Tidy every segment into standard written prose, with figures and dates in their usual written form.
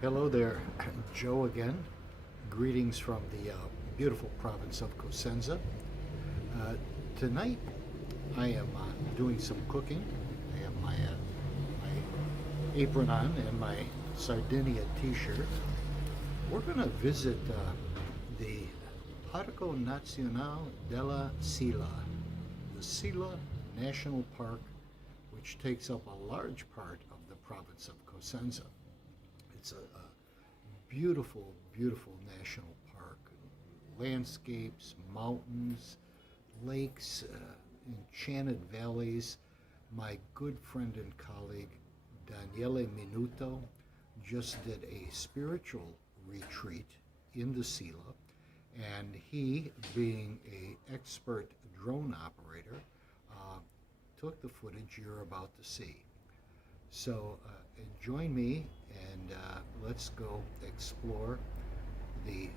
Hello there, Joe again. Greetings from the beautiful province of Cosenza. Tonight I am doing some cooking. I have my apron on and my Sardinia t-shirt. We're going to visit the Parco Nazionale della Sila, the Sila National Park, which takes up a large part of the province of Cosenza. It's a beautiful, beautiful national park. Landscapes, mountains, lakes, enchanted valleys. My good friend and colleague Daniele Minuto just did a spiritual retreat in the Sila, and he, being an expert drone operator, took the footage you're about to see. So join me and let's go explore the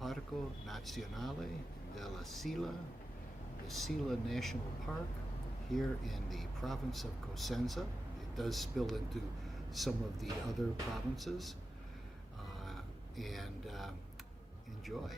Parco Nazionale della Sila, the Sila National Park here in the province of Cosenza. It does spill into some of the other provinces, and enjoy.